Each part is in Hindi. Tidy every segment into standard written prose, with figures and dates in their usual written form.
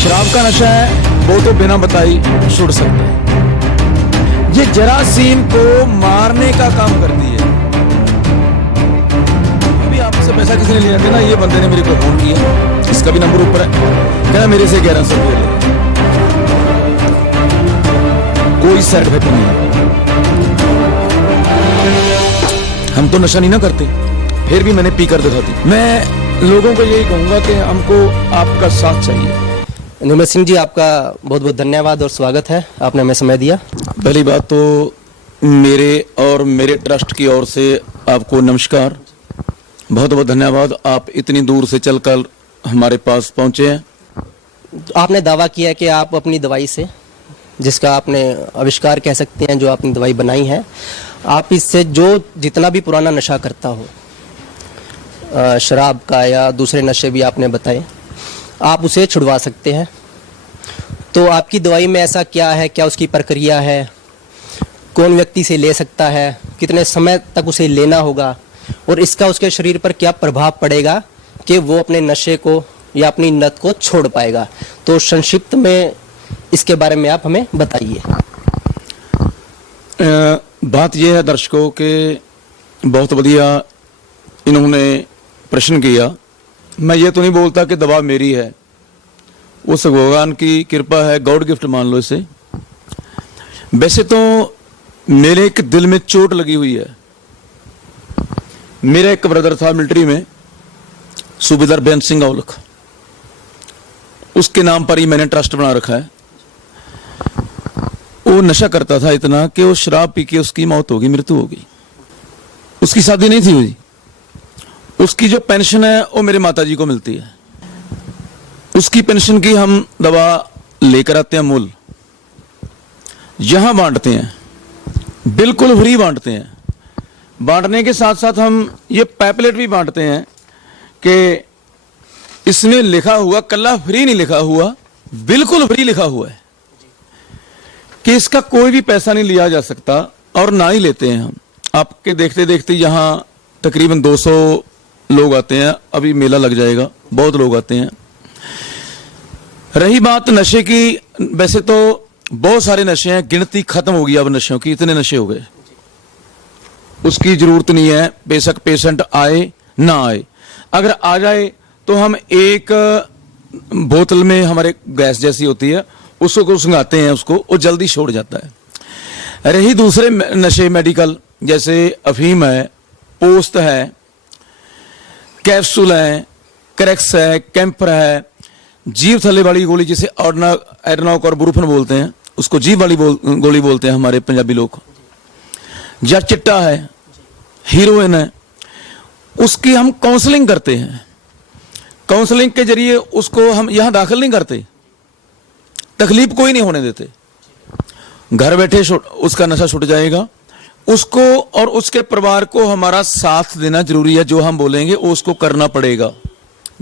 शराब का नशा है वो तो बिना बताई छुड़ सकता है। ये जरासीम को मारने का काम करती है। अभी आपसे पैसा किसी ने लिया था ना, ये बंदे ने मेरे को फोन किया, इसका भी नंबर ऊपर है, कहना मेरे से 1100 रुपये ले। कोई साइड इफेक्ट नहीं है। हम तो नशा नहीं ना करते, फिर भी मैंने पी कर दिखा दी। मैं लोगों को यही कहूंगा कि हमको आपका साथ चाहिए। नुमैर सिंह जी, आपका बहुत बहुत धन्यवाद और स्वागत है, आपने हमें समय दिया। पहली बात तो मेरे और मेरे ट्रस्ट की ओर से आपको नमस्कार, बहुत बहुत धन्यवाद। आप इतनी दूर से चलकर हमारे पास पहुंचे हैं। आपने दावा किया कि आप अपनी दवाई से, जिसका आपने आविष्कार कह सकते हैं, जो आपने दवाई बनाई है, आप इससे जो जितना भी पुराना नशा करता हो, शराब का या दूसरे नशे भी आपने बताए, आप उसे छुड़वा सकते हैं। तो आपकी दवाई में ऐसा क्या है, क्या उसकी प्रक्रिया है, कौन व्यक्ति से ले सकता है, कितने समय तक उसे लेना होगा और इसका उसके शरीर पर क्या प्रभाव पड़ेगा कि वो अपने नशे को या अपनी लत को छोड़ पाएगा, तो संक्षिप्त में इसके बारे में आप हमें बताइए। बात यह है दर्शकों के, बहुत बढ़िया इन्होंने प्रश्न किया। मैं ये तो नहीं बोलता कि दवा मेरी है, उस भगवान की कृपा है, गॉड गिफ्ट मान लो इसे। वैसे तो मेरे एक दिल में चोट लगी हुई है। मेरा एक ब्रदर था मिलिट्री में, सूबेदार बेन सिंह औलख, उसके नाम पर ही मैंने ट्रस्ट बना रखा है। वो नशा करता था इतना कि वो शराब पी के उसकी मौत होगी, मृत्यु होगी। उसकी शादी नहीं थी हुई। उसकी जो पेंशन है वो मेरे माताजी को मिलती है। उसकी पेंशन की हम दवा लेकर आते हैं, मूल यहां बांटते हैं, बिल्कुल फ्री बांटते हैं। बांटने के साथ साथ हम ये पैपलेट भी बांटते हैं कि इसमें लिखा हुआ, कल्ला फ्री नहीं लिखा हुआ, बिल्कुल फ्री लिखा हुआ है कि इसका कोई भी पैसा नहीं लिया जा सकता और ना ही लेते हैं हम। आपके देखते देखते यहाँ तकरीबन 200 लोग आते हैं, अभी मेला लग जाएगा, बहुत लोग आते हैं। रही बात नशे की, वैसे तो बहुत सारे नशे हैं, गिनती खत्म हो गई अब नशों की, इतने नशे हो गए, उसकी जरूरत नहीं है। बेशक पेशेंट आए ना आए, अगर आ जाए तो हम एक बोतल में, हमारे गैस जैसी होती है, उसको सुंघाते हैं, उसको वो जल्दी छोड़ जाता है। रही दूसरे नशे मेडिकल, जैसे अफीम है, पोस्त है, कैप्सूल है, क्रैक्स है, कैंपर है, जीभ थल्ले वाली गोली जिसे एडनॉक और बुरुफन बोलते हैं, उसको जीभ वाली गोली बोलते हैं हमारे पंजाबी लोग, या चिट्टा है, हीरोइन है, उसकी हम काउंसलिंग करते हैं। काउंसलिंग के जरिए उसको हम यहां दाखिल नहीं करते, तकलीफ कोई नहीं होने देते, घर बैठे उसका नशा छूट जाएगा। उसको और उसके परिवार को हमारा साथ देना जरूरी है, जो हम बोलेंगे वो उसको करना पड़ेगा।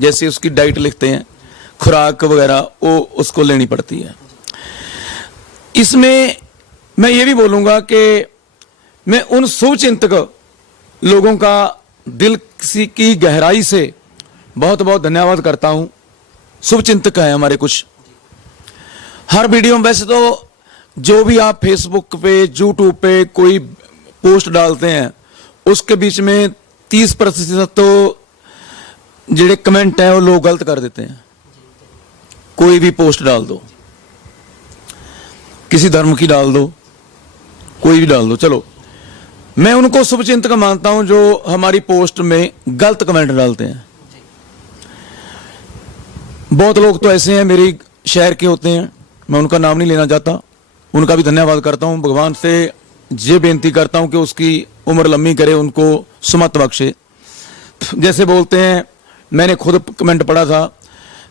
जैसे उसकी डाइट लिखते हैं, खुराक वगैरह वो उसको लेनी पड़ती है। इसमें मैं ये भी बोलूंगा कि मैं उन शुभचिंतक लोगों का दिल की गहराई से बहुत बहुत धन्यवाद करता हूं। शुभचिंतक है हमारे कुछ, हर वीडियो में, वैसे तो जो भी आप फेसबुक पे, यूट्यूब पे कोई पोस्ट डालते हैं, उसके बीच में 30% तो जेडे कमेंट है वो लोग गलत कर देते हैं। कोई भी पोस्ट डाल दो, किसी धर्म की डाल दो, कोई भी डाल दो, चलो, मैं उनको शुभचिंतक मानता हूं जो हमारी पोस्ट में गलत कमेंट डालते हैं। बहुत लोग तो ऐसे हैं मेरे शहर के होते हैं, मैं उनका नाम नहीं लेना चाहता, उनका भी धन्यवाद करता हूं। भगवान से ये बेनती करता हूं कि उसकी उम्र लंबी करे, उनको सुमत बख्शे। जैसे बोलते हैं, मैंने खुद कमेंट पढ़ा था,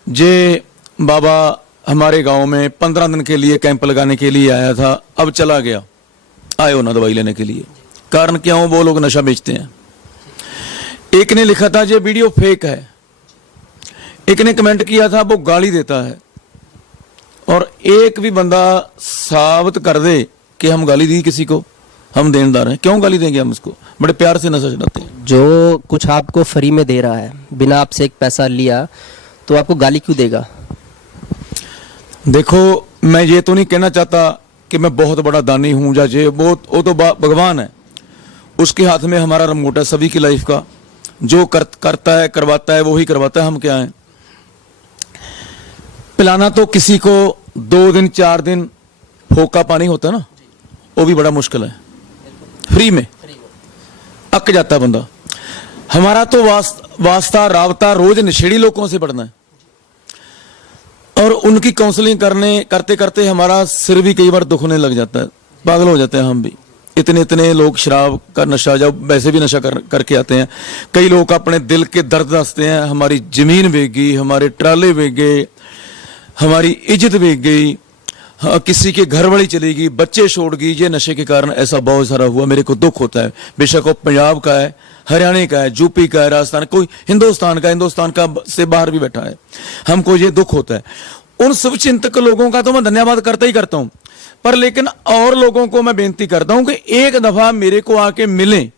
जे बाबा हमारे गांव में 15 दिन के लिए कैंप लगाने के लिए आया था, अब चला गया, आए हो ना दवाई लेने के लिए। कारण क्या हो, वो लोग नशा बेचते हैं। एक ने लिखा था ये वीडियो फेक है, एक ने कमेंट किया था वो गाली देता है, और एक भी बंदा साबित कर दे कि हम गाली दी किसी को, हम देनदार हैं, क्यों गाली देंगे हम उसको, बड़े प्यार से नशा छुड़ाते हैं। जो कुछ आपको फ्री में दे रहा है, बिना आपसे एक पैसा लिया, तो आपको गाली क्यों देगा? देखो, मैं ये तो नहीं कहना चाहता कि मैं बहुत बड़ा दानी हूं या ये बहुत, वो तो भगवान है, उसके हाथ में हमारा रिमोट है सभी की लाइफ का। जो करता है करवाता है, वो ही करवाता है, हम क्या हैं। पिलाना तो किसी को 2 दिन 4 दिन फोका पानी होता है ना, वो भी बड़ा मुश्किल है, फ्री में अक जाता है बंदा। हमारा तो वास्ता रावता रोज नशेड़ी लोगों से पड़ना है, और उनकी काउंसलिंग करते करते हमारा सिर भी कई बार दुखने लग जाता है, पागल हो जाते हैं हम भी। इतने लोग शराब का नशा, जब वैसे भी नशा करके आते हैं, कई लोग अपने दिल के दर्द हंसते हैं, हमारी जमीन बेच गई, हमारे ट्राले बेच गए, हमारी इज्जत बेच गई, हाँ, किसी के घर वाली चली गई, बच्चे छोड़ गई, ये नशे के कारण ऐसा बहुत सारा हुआ। मेरे को दुख होता है, बेशक वो पंजाब का है, हरियाणा का है, यूपी का है, राजस्थान, कोई हिंदुस्तान का से बाहर भी बैठा है, हमको ये दुख होता है। उन शुभचिंतक लोगों का तो मैं धन्यवाद करता ही करता हूं, पर लेकिन और लोगों को मैं बेनती करता हूं कि एक दफा मेरे को आके मिलें,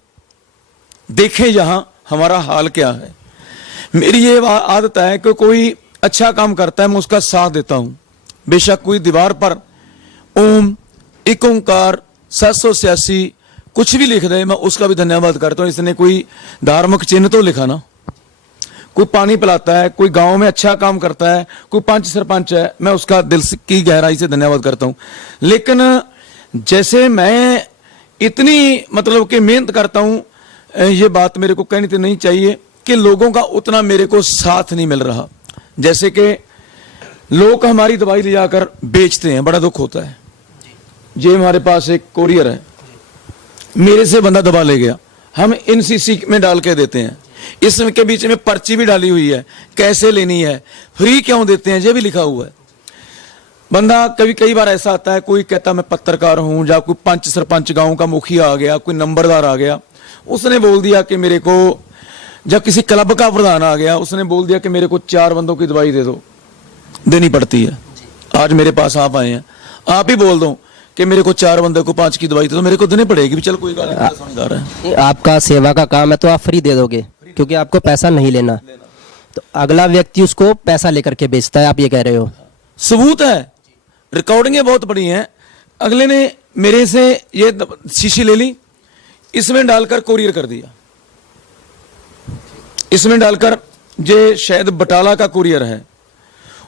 देखें यहां हमारा हाल क्या है। मेरी ये आदत है कि कोई अच्छा काम करता है मैं उसका साथ देता हूं, बेशक कोई दीवार पर ओम, एक ओंकार, 786 कुछ भी लिख दे, मैं उसका भी धन्यवाद करता हूं। इसने कोई धार्मिक चिन्ह तो लिखा ना, कोई पानी पिलाता है, कोई गांव में अच्छा काम करता है, कोई पंच सरपंच है, मैं उसका दिल की गहराई से धन्यवाद करता हूं। लेकिन जैसे मैं इतनी मतलब कि मेहनत करता हूं, ये बात मेरे को कहनी तो नहीं चाहिए कि लोगों का उतना मेरे को साथ नहीं मिल रहा। जैसे कि लोग हमारी दवाई ले जाकर बेचते हैं, बड़ा दुख होता है। ये हमारे पास एक कोरियर है, मेरे से बंदा दवा ले गया, हम NCC में डाल के देते हैं, इसके बीच में पर्ची भी डाली हुई है, कैसे लेनी है, फ्री क्यों देते हैं, ये भी लिखा हुआ है। बंदा कई बार ऐसा आता है, कोई कहता मैं पत्रकार हूं, या कोई पंच सरपंच गांव का मुखिया आ गया, कोई नंबरदार आ गया, उसने बोल दिया कि मेरे को, जब किसी क्लब का प्रधान आ गया, उसने बोल दिया कि मेरे को 4 बंदों की दवाई दे दो, देनी पड़ती है। आज मेरे पास आप आए हैं, आप ही बोल दो कि मेरे को 4 बंदे को 5 की दवाई दे दो, मेरे को देनी पड़ेगी, चल कोई बात नहीं, समझदार है। आपका सेवा का काम है तो आप फ्री दे दोगे, क्योंकि आपको पैसा नहीं लेना, तो अगला व्यक्ति उसको पैसा लेकर के बेचता है, आप ये कह रहे हो। सबूत है, रिकॉर्डिंगें बहुत बड़ी हैं। अगले ने मेरे से ये शीशी ले ली, इसमें डालकर कोरियर कर दिया, इसमें डालकर, ये शायद बटाला का कोरियर है,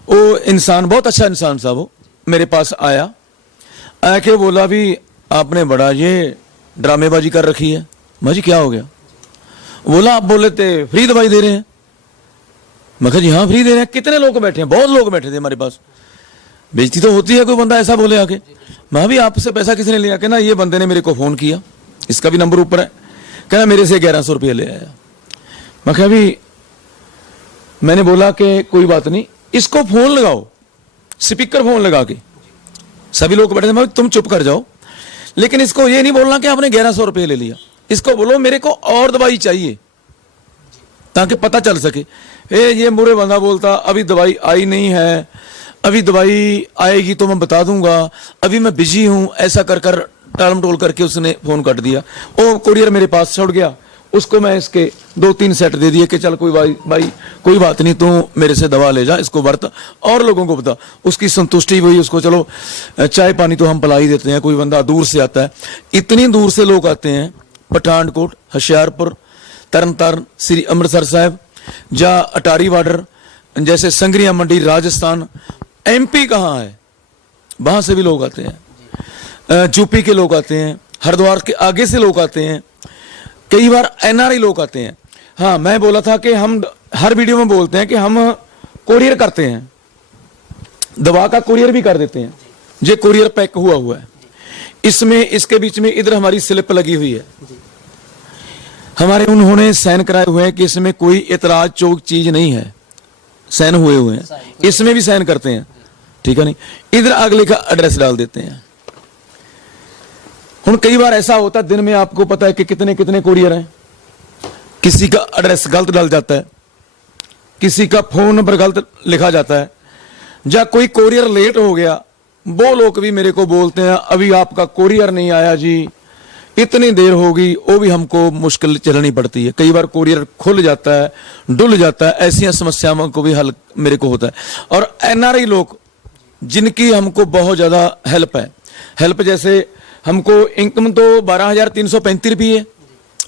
वो इंसान बहुत अच्छा इंसान था, वो मेरे पास आके बोला भी आपने बड़ा ये ड्रामेबाजी कर रखी है। मैं जी क्या हो गया? बोला आप बोले थे फ्री दवाई दे रहे हैं। मैं कहा जी हाँ फ्री दे रहे हैं। कितने लोग बैठे हैं? बहुत लोग बैठे थे हमारे पास। बेइज्जती तो होती है, कोई बंदा ऐसा बोले आके। मैं भी आपसे पैसा किसने लिया? कहना ये बंदे ने मेरे को फोन किया, इसका भी नंबर ऊपर है, कहना मेरे से 1100 रुपये ले आया। मैं कहा भी, मैंने बोला कि कोई बात नहीं, इसको फोन लगाओ, स्पीकर फोन लगा के। सभी लोग बैठे थे, मैं तुम चुप कर जाओ, लेकिन इसको ये नहीं बोलना कि आपने 1100 रुपये ले लिया, इसको बोलो मेरे को और दवाई चाहिए, ताकि पता चल सके। ये मुरे बंदा बोलता अभी दवाई आई नहीं है, अभी दवाई आएगी तो मैं बता दूंगा, अभी मैं बिजी हूं, ऐसा कर कर टालम टोल करके उसने फोन काट दिया। वो कुरियर मेरे पास छोड़ गया, उसको मैं इसके 2-3 सेट दे दिए कि चल कोई भाई कोई बात नहीं, तू मेरे से दवा ले जा, इसको वर्त और लोगों को बता। उसकी संतुष्टि हुई, उसको चलो चाय पानी तो हम पिला ही देते हैं। कोई बंदा दूर से आता है, इतनी दूर से लोग आते हैं, पठानकोट, होशियारपुर, तरनतारन, श्री अमृतसर साहिब, या अटारी बॉर्डर, जैसे संगरिया मंडी, राजस्थान, MP कहाँ है, वहां से भी लोग आते हैं, यूपी के लोग आते हैं, हरिद्वार के आगे से लोग आते हैं, कई बार NRI लोग आते हैं। हाँ, मैं बोला था कि हम हर वीडियो में बोलते हैं कि हम कोरियर करते हैं, दवा का कोरियर भी कर देते हैं। ये कोरियर पैक हुआ है, इसमें इसके बीच में इधर हमारी स्लिप लगी हुई है, हमारे उन्होंने साइन कराए हुए हैं कि इसमें कोई इतराज चौक चीज नहीं है, साइन हुए हैं, इसमें भी साइन करते हैं, ठीक है नहीं। इधर अगले का एड्रेस डाल देते हैं। हुन कई बार ऐसा होता है, दिन में आपको पता है कि कितने कितने कोरियर हैं, किसी का एड्रेस गलत डाल जाता है, किसी का फोन नंबर गलत लिखा जाता है, या कोई कोरियर लेट हो गया, वो लोग भी मेरे को बोलते हैं अभी आपका कोरियर नहीं आया जी, इतनी देर होगी, वो भी हमको मुश्किल चलनी पड़ती है। कई बार कोरियर खुल जाता है, डुल जाता है, ऐसी समस्याओं को भी हल मेरे को होता है। और NRI लोग जिनकी हमको बहुत ज़्यादा हेल्प है। हेल्प जैसे हमको इनकम तो 12,335 है,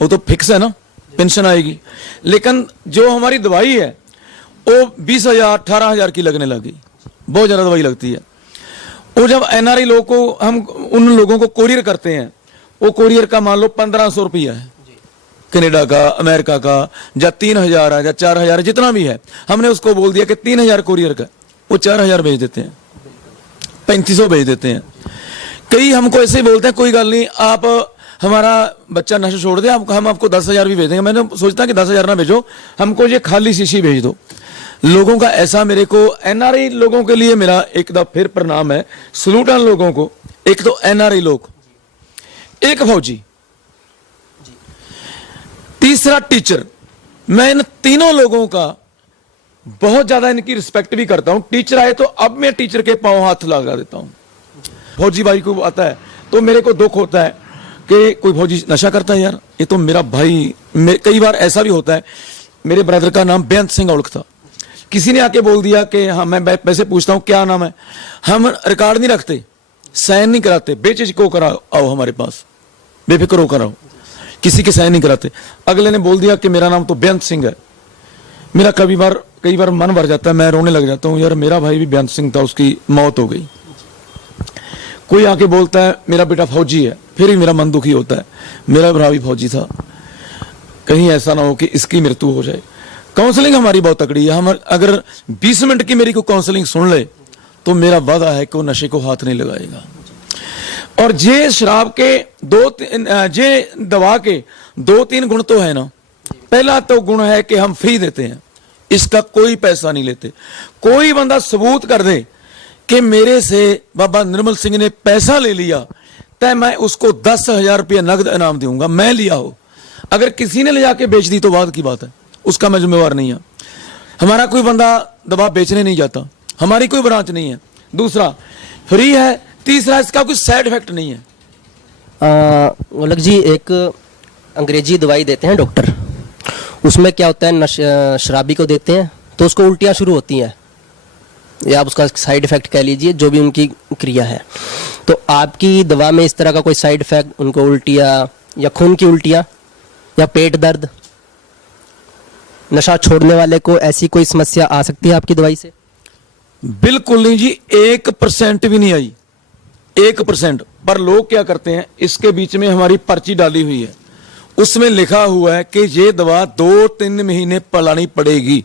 वो तो फिक्स है ना, पेंशन आएगी। लेकिन जो हमारी दवाई है वो 20,000 18,000 की लगने लगी, बहुत ज़्यादा दवाई लगती है। वो जब एनआरआई लोगों को हम उन लोगों को कोरियर करते हैं, वो कोरियर का मान लो 1,500 रुपया है, कनाडा का, अमेरिका का, या 3,000 है या 4,000 है, जितना भी है। हमने उसको बोल दिया कि 3,000 कोरियर का, वो 4,000 भेज देते हैं, 3,500 भेज देते हैं। कई हमको ऐसे ही बोलते हैं कोई गल नहीं, आप हमारा बच्चा नशा छोड़ दे, हम आपको 10,000 भी भेज देंगे। मैंने सोचता कि 10,000 ना भेजो, हमको ये खाली शीशी भेज दो। लोगों का ऐसा, मेरे को एनआरआई लोगों के लिए मेरा एक दफा फिर प्रणाम है, सलूट है लोगों को। एक तो एनआरआई लोग, एक फौजी, तीसरा टीचर। मैं इन तीनों लोगों का बहुत ज्यादा इनकी रिस्पेक्ट भी करता हूं। टीचर आए तो अब मैं टीचर के पांव हाथ लगा देता हूं। फौजी भाई को आता है तो मेरे को दुख होता है कि कोई फौजी नशा करता है, यार ये तो मेरा भाई। कई बार ऐसा भी होता है, मेरे ब्रदर का नाम बेअंत सिंह औलख था, किसी ने आके बोल दिया कि हाँ, मैं वैसे पूछता हूं क्या नाम है, हम रिकॉर्ड नहीं रखते, साइन नहीं कराते, बेझिझको कराओ, आओ हमारे पास, बेफिक्र हो कराओ, किसी के साइन नहीं कराते। अगले ने बोल दिया कि मेरा नाम तो बेअंत सिंह है। मेरा कई बार मन भर जाता है, मैं रोने लग जाता हूं, यार मेरा भाई भी बेअंत सिंह था, उसकी मौत हो गई। कोई आके बोलता है मेरा बेटा फौजी है, फिर ही मेरा मन दुखी होता है, मेरा भरा भी फौजी था, कहीं ऐसा ना हो कि इसकी मृत्यु हो जाए। काउंसलिंग हमारी बहुत तकड़ी है। हम अगर 20 मिनट की मेरी को काउंसलिंग सुन ले तो मेरा वादा है कि वो नशे को हाथ नहीं लगाएगा। और जे शराब के जे दवा के 2-3 गुण तो है ना। पहला तो गुण है कि हम फ्री देते हैं, इसका कोई पैसा नहीं लेते। कोई बंदा सबूत कर दे कि मेरे से बाबा निर्मल सिंह ने पैसा ले लिया, तय मैं उसको 10,000 रुपया नगद इनाम दूंगा, मैं लिया हो। अगर किसी ने ले जाके बेच दी तो बाद की बात है, उसका मैं जिम्मेवार नहीं है। हमारा कोई बंदा दवा बेचने नहीं जाता, हमारी कोई ब्रांच नहीं है। दूसरा फ्री है, तीसरा इसका कोई साइड इफेक्ट नहीं है। औलख जी, एक अंग्रेजी दवाई देते हैं डॉक्टर, उसमें क्या होता है, शराबी को देते हैं तो उसको उल्टियाँ शुरू होती हैं, या आप उसका साइड इफेक्ट कह लीजिए, जो भी उनकी क्रिया है। तो आपकी दवा में इस तरह का कोई साइड इफेक्ट, उनको उल्टियाँ या खून की उल्टियाँ या पेट दर्द, नशा छोड़ने वाले को ऐसी कोई समस्या आ सकती है आपकी दवाई से? बिल्कुल नहीं जी, 1% भी नहीं आई, 1%। पर लोग क्या करते हैं, इसके बीच में हमारी पर्ची डाली हुई है, उसमें लिखा हुआ है कि ये दवा 2-3 महीने पिलानी पड़ेगी,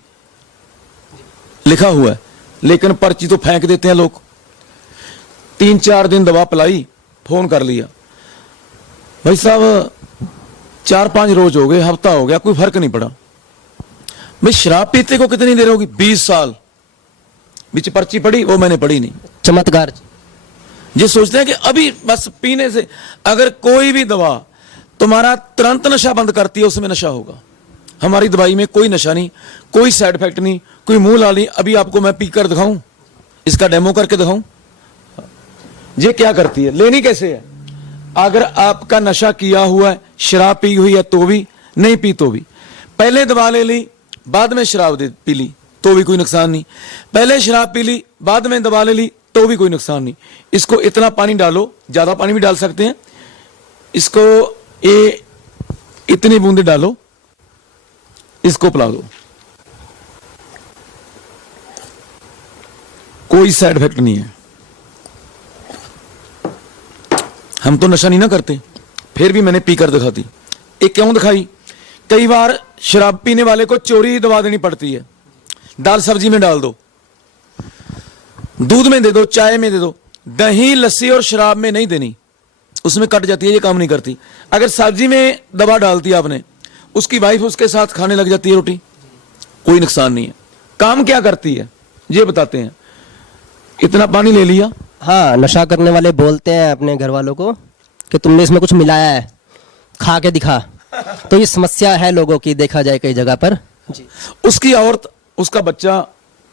लिखा हुआ है। लेकिन पर्ची तो फेंक देते हैं लोग। 3-4 दिन दवा पिलाई, फोन कर लिया, भाई साहब 4-5 रोज हो गए, हफ्ता हो गया, कोई फर्क नहीं पड़ा। भाई शराब पीते को कितनी देर होगी? 20 साल। बीच पर्ची पड़ी, वो मैंने पढ़ी नहीं। चमत्कार। ये सोचते हैं कि अभी बस पीने से, अगर कोई भी दवा तुम्हारा तुरंत नशा बंद करती है, उसमें नशा होगा। हमारी दवाई में कोई नशा नहीं, कोई साइड इफेक्ट नहीं, कोई मुंह लाल नहीं। अभी आपको मैं पीकर दिखाऊं, इसका डेमो करके दिखाऊं, ये क्या करती है, लेनी कैसे है। अगर आपका नशा किया हुआ है, शराब पी हुई है तो भी, नहीं पी तो भी, पहले दवा ले ली बाद में शराब पी ली तो भी कोई नुकसान नहीं, पहले शराब पी ली बाद में दवा ले ली तो भी कोई नुकसान नहीं। इसको इतना पानी डालो, ज्यादा पानी भी डाल सकते हैं, इसको ये इतनी बूंदे डालो, इसको पिला दो, कोई साइड इफेक्ट नहीं है। हम तो नशा नहीं ना करते, फिर भी मैंने पीकर दिखाती। एक क्यों दिखाई, कई बार शराब पीने वाले को चोरी ही दवा देनी पड़ती है। दाल सब्जी में डाल दो, दूध में दे दो, चाय में दे दो, दही लस्सी और शराब में नहीं देनी, उसमें कट जाती है, ये काम नहीं करती। अगर सब्जी में दवा डालती है आपने, उसकी वाइफ उसके साथ खाने लग जाती है रोटी, कोई नुकसान नहीं है। काम क्या करती है ये बताते हैं। इतना पानी ले लिया। हाँ, नशा करने वाले बोलते हैं अपने घर वालों को कि तुमने इसमें कुछ मिलाया है, खा के दिखा। तो ये समस्या है लोगों की, देखा जाए कई जगह पर जी। उसकी औरत, उसका बच्चा,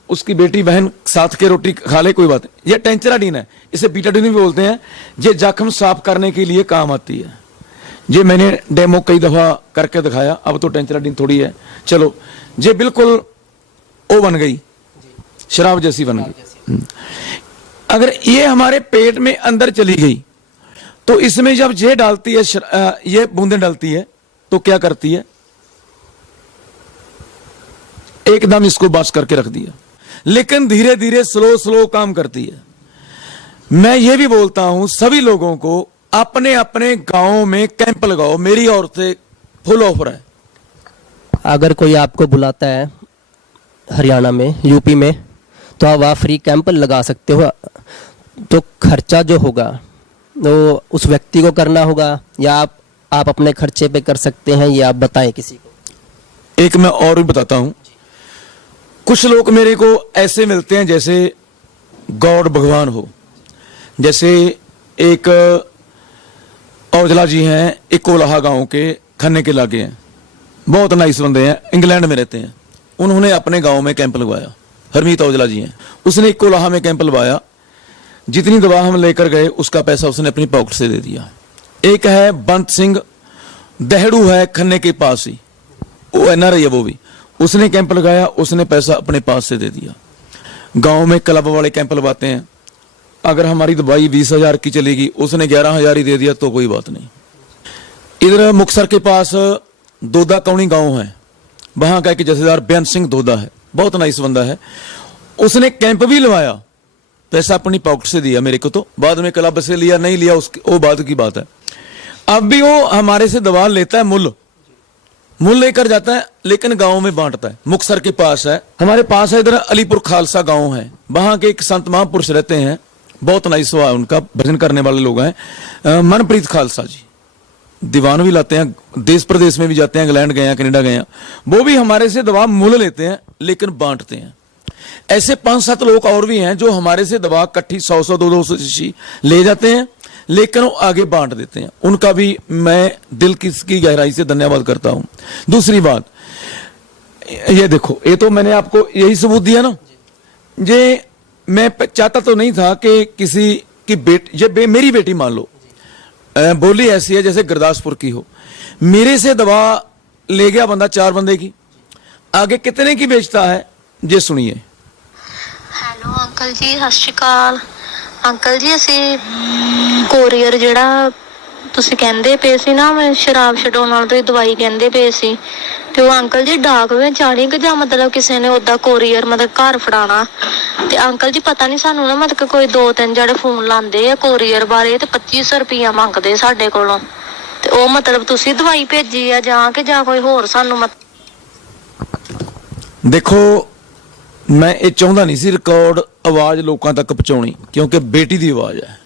उसकी बेटी बहन साथ के रोटी खा ले, कोई बात नहीं। ये टेंचराडीन है, इसे बीटाडीन भी बोलते हैं। ये जख्म साफ करने के लिए काम आती है। ये मैंने डेमो कई दफा करके दिखाया। अब तो टेंचराडीन थोड़ी है, चलो ये बिल्कुल वो बन गई, शराब जैसी बन गई। अगर ये हमारे पेट में अंदर चली गई तो इसमें जब ये डालती है, ये बूंदें डालती है, तो क्या करती है, एकदम इसको बस करके रख दिया, लेकिन धीरे धीरे स्लो स्लो काम करती है। मैं ये भी बोलता हूं सभी लोगों को, अपने अपने गांवों में कैंप लगाओ, मेरी ओर से फुल ऑफर है। अगर कोई आपको बुलाता है हरियाणा में, यूपी में, तो आप वहाँ फ्री कैंप लगा सकते हो। तो खर्चा जो होगा वो उस व्यक्ति को करना होगा या आप अपने खर्चे पे कर सकते हैं, ये आप बताएं किसी को। एक मैं और भी बताता हूं, कुछ लोग मेरे को ऐसे मिलते हैं जैसे गॉड भगवान हो। जैसे एक औजला जी हैं, एक कोलाहा गांव के खन्ने के लागे हैं, बहुत नाइस बंदे हैं, इंग्लैंड में रहते हैं। उन्होंने अपने गांव में कैंप लगवाया, हरमीत औजला जी हैं, उसने एक कोलाहा में कैंप लगवाया। जितनी दवा हम लेकर गए उसका पैसा उसने अपनी पॉकेट से दे दिया। एक है बंत सिंह, दहड़ू है खन्ने के पास ही, वो एनआरआई है वो भी, उसने कैंप लगाया, उसने पैसा अपने पास से दे दिया। गांव में क्लब वाले कैंप लगवाते हैं, अगर हमारी दवाई 20,000 की चलेगी, उसने 11,000 ही दे दिया तो कोई बात नहीं। इधर मुक्तसर के पास दोदा कौनी गांव है, वहां का एक जथेदार बेअंत सिंह दोदा है, बहुत नाइस बंदा है, उसने कैंप भी लगवाया, पैसा अपनी पॉकेट से दिया मेरे को, तो बाद में क्लब से लिया नहीं लिया उसकी वो बात की बात है। अब भी वो हमारे से दवा लेता है, मूल लेकर जाता है, लेकिन गांव में बांटता है। मुक्तसर के पास है, हमारे पास है इधर अलीपुर खालसा गांव है, वहां के एक संत महापुरुष रहते हैं, बहुत नाइस हुआ उनका, भजन करने वाले लोग हैं, मनप्रीत खालसा जी, दीवान भी लाते हैं, देश प्रदेश में भी जाते हैं, इंग्लैंड गए हैं, कनाडा गए हैं, वो भी हमारे से दवा मूल लेते हैं लेकिन बांटते हैं। ऐसे 5-7 लोग और भी हैं जो हमारे से दवा इकट्ठी 100-100 200 शीशी ले जाते हैं, लेकिन वो आगे बांट देते हैं। उनका भी मैं दिल की गहराई से धन्यवाद करता हूं। दूसरी बात ये देखो, ये तो मैंने आपको यही सबूत दिया ना, ये मैं चाहता तो नहीं था कि किसी की बेटी, मेरी बेटी मान लो बोली ऐसी है जैसे गुरदासपुर की हो, मेरे से दवा ले गया बंदा 4 बंदे की, आगे कितने की बेचता है ये सुनिए। ਹੈਲੋ ਅੰਕਲ ਜੀ, ਸਤਿ ਸ਼੍ਰੀ ਅਕਾਲ ਅੰਕਲ ਜੀ। ਅਸੀਂ ਕੋਰੀਅਰ ਜਿਹੜਾ ਤੁਸੀਂ ਕਹਿੰਦੇ ਪਏ ਸੀ ਨਾ, ਮੈਂ ਸ਼ਰਾਬ ਛਡਾਉਣ ਨਾਲ ਤੁਸੀਂ ਦਵਾਈ ਕਹਿੰਦੇ ਪਏ ਸੀ, ਤੇ ਉਹ ਅੰਕਲ ਜੀ ਡਾਕ ਵਿੱਚ ਆਣੀ ਕਿ ਜਾਂ ਮਤਲਬ ਕਿਸੇ ਨੇ ਉੱਦਾਂ ਕੋਰੀਅਰ ਮਤਲਬ ਘਰ ਫੜਾਣਾ। ਤੇ ਅੰਕਲ ਜੀ ਪਤਾ ਨਹੀਂ ਸਾਨੂੰ ਨਾ ਮਤਲਬ ਕੋਈ 2-3 ਜਿਹੜੇ ਫੋਨ ਲਾਉਂਦੇ ਆ ਕੋਰੀਅਰ ਬਾਰੇ, ਤੇ 2500 ਰੁਪਇਆ ਮੰਗਦੇ ਸਾਡੇ ਕੋਲੋਂ, ਤੇ ਉਹ ਮਤਲਬ ਤੁਸੀਂ ਦਵਾਈ ਭੇਜੀ ਆ ਜਾਂ ਕਿ ਜਾਂ ਕੋਈ ਹੋਰ ਸਾਨੂੰ ਦੇਖੋ ਮੈਂ ਇਹ ਚਾਹੁੰਦਾ ਨਹੀਂ ਸੀ ਰਿਕਾਰਡ ਆਵਾਜ਼ ਲੋਕਾਂ ਤੱਕ ਪਹੁੰਚਾਉਣੀ, ਕਿਉਂਕਿ ਬੇਟੀ ਦੀ ਆਵਾਜ਼ ਹੈ,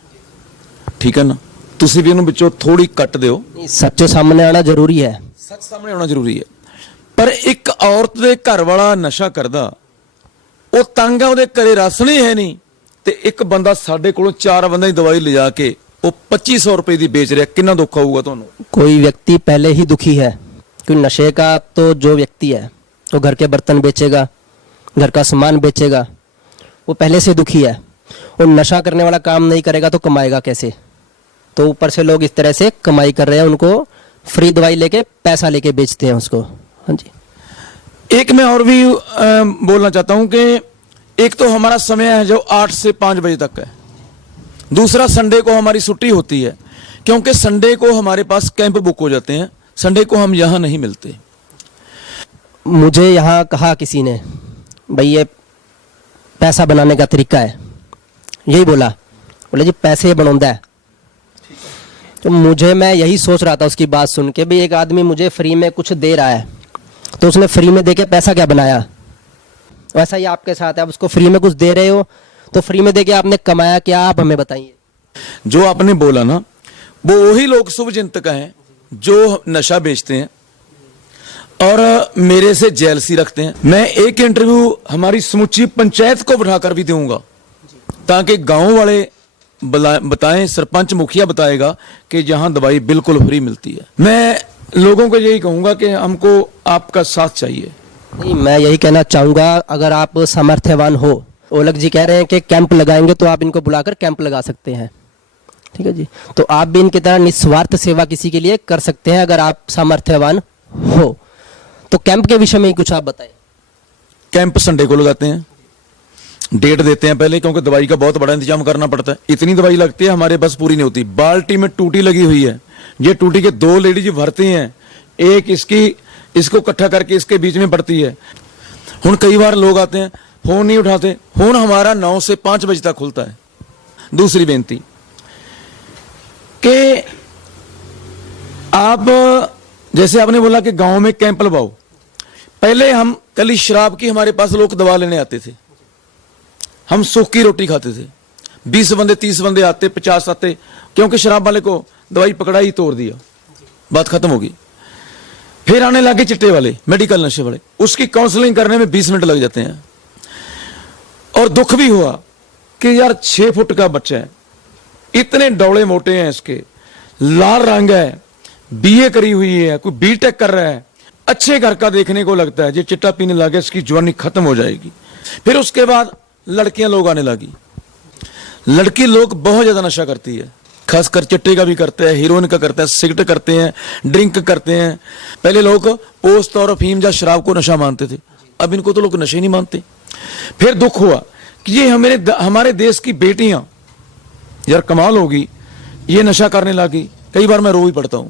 ਠੀਕ ਹੈ ਨਾ, ਤੁਸੀਂ ਵੀ ਇਹਨੂੰ ਵਿੱਚੋਂ ਥੋੜੀ ਕੱਟ ਦਿਓ। सच सामने आना जरूरी है। ਸੱਚ ਸਾਹਮਣੇ ਆਉਣਾ ਜ਼ਰੂਰੀ ਹੈ, ਪਰ ਇੱਕ ਔਰਤ ਦੇ ਘਰ ਵਾਲਾ ਨਸ਼ਾ ਕਰਦਾ, ਉਹ ਤੰਗ ਹੈ, ਉਹਦੇ ਘਰੇ ਰਸ ਨਹੀਂ ਹੈ ਨਹੀਂ, ਤੇ ਇੱਕ ਬੰਦਾ ਸਾਡੇ ਕੋਲੋਂ 4 ਬੰਦਿਆਂ ਦੀ ਦਵਾਈ ਲਿਜਾ ਕੇ ਉਹ 2500 ਰੁਪਏ ਦੀ ਵੇਚ ਰਿਹਾ, ਕਿੰਨਾ ਦੁੱਖ ਹੋਊਗਾ ਤੁਹਾਨੂੰ। कोई व्यक्ति पहले ही दुखी है, क्योंकि नशे का तो जो व्यक्ति है वो घर के बर्तन बेचेगा, घर का सामान बेचेगा, वो पहले से दुखी है, और नशा करने वाला काम नहीं करेगा तो कमाएगा कैसे। तो ऊपर से लोग इस तरह से कमाई कर रहे हैं, उनको फ्री दवाई लेके पैसा लेके बेचते हैं उसको। हाँ जी, एक मैं और भी बोलना चाहता हूं कि एक तो हमारा समय है जो 8 से 5 बजे तक है, दूसरा संडे को हमारी छुट्टी होती है, क्योंकि संडे को हमारे पास कैंप बुक हो जाते हैं, संडे को हम यहाँ नहीं मिलते। मुझे यहाँ कहा किसी ने, भाई ये पैसा बनाने का तरीका है, यही बोला, बोले जी पैसे बनौंदा है। तो मुझे, मैं यही सोच रहा था उसकी बात सुन के, भाई एक आदमी मुझे फ्री में कुछ दे रहा है, तो उसने फ्री में दे के पैसा क्या बनाया। वैसा ही आपके साथ है, आप उसको फ्री में कुछ दे रहे हो, तो फ्री में दे के आपने कमाया क्या, आप हमें बताइए। जो आपने बोला ना, वो वही लोग शुभचिंतक हैं जो नशा बेचते हैं और मेरे से जेलसी रखते हैं। मैं एक इंटरव्यू हमारी समूची पंचायत को बिठाकर भी दूंगा, ताकि गांव वाले बताएं, सरपंच मुखिया बताएगा कि यहाँ दवाई बिल्कुल फ्री मिलती है। मैं लोगों को यही कहूंगा कि हमको आपका साथ चाहिए। नहीं, मैं यही कहना चाहूँगा, अगर आप सामर्थ्यवान हो, ओलक जी कह रहे हैं कि कैंप लगाएंगे, तो आप इनको बुलाकर कैंप लगा सकते हैं, ठीक है जी। तो आप भी इनकी तरह निस्वार्थ सेवा किसी के लिए कर सकते हैं अगर आप सामर्थ्यवान हो। तो कैंप के विषय में ही कुछ आप बताएं। कैंप संडे को लगाते हैं, डेट देते हैं पहले, क्योंकि दवाई का बहुत बड़ा इंतजाम करना पड़ता है। इतनी दवाई लगती है हमारे बस पूरी नहीं होती। बाल्टी में टूटी लगी हुई है, ये टूटी के 2 लेडीज भरती हैं, एक इसको इकट्ठा करके इसके बीच में पड़ती है। हुन कई बार लोग आते हैं, फोन नहीं उठाते। फोन हमारा 9 से 5 बजे तक खुलता है। दूसरी बेनती कि आप, जैसे आपने बोला कि गांव में कैंप लगाओ, पहले हम कल शराब की हमारे पास लोग दवा लेने आते थे, हम सूखी रोटी खाते थे। 20 बंदे 30 बंदे आते, 50 आते, क्योंकि शराब वाले को दवाई पकड़ा ही तोड़ दिया, बात खत्म होगी। फिर आने लगे चिट्टे वाले, मेडिकल नशे वाले, उसकी काउंसलिंग करने में 20 मिनट लग जाते हैं। और दुख भी हुआ कि यार 6 फुट का बच्चा है, इतने डौले मोटे हैं, इसके लाल रंग है, बीए करी हुई है, कोई बीटेक कर रहा है, अच्छे घर का देखने को लगता है, जो चिट्टा पीने लगे इसकी जवानी खत्म हो जाएगी। फिर उसके बाद लड़कियां लोग आने लगी। लड़की लोग बहुत ज्यादा नशा करती है, खासकर चिट्टे का भी करते हैं, हीरोइन का करते हैं, सिगरेट करते हैं, ड्रिंक करते हैं। पहले लोग पोस्त और अफीम या शराब को नशा मानते थे, अब इनको तो लोग नशे नहीं मानते। फिर दुख हुआ कि ये हमारे देश की बेटियां, यार कमाल होगी, ये नशा करने लगी। कई बार मैं रो ही पड़ता हूं।